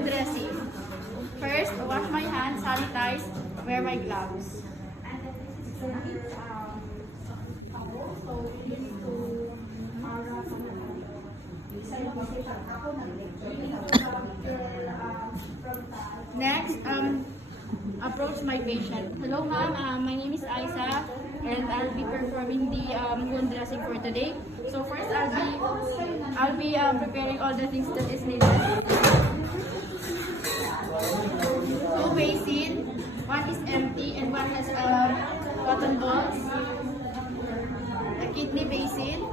wound dressing. First, wash my hands, sanitize, wear my gloves. Next, approach my patient. Hello ma'am, my name is Isa and I'll be performing the wound dressing for today. So first I'll be preparing all the things that is needed. Two basin, one is empty and one has cotton balls. A kidney basin.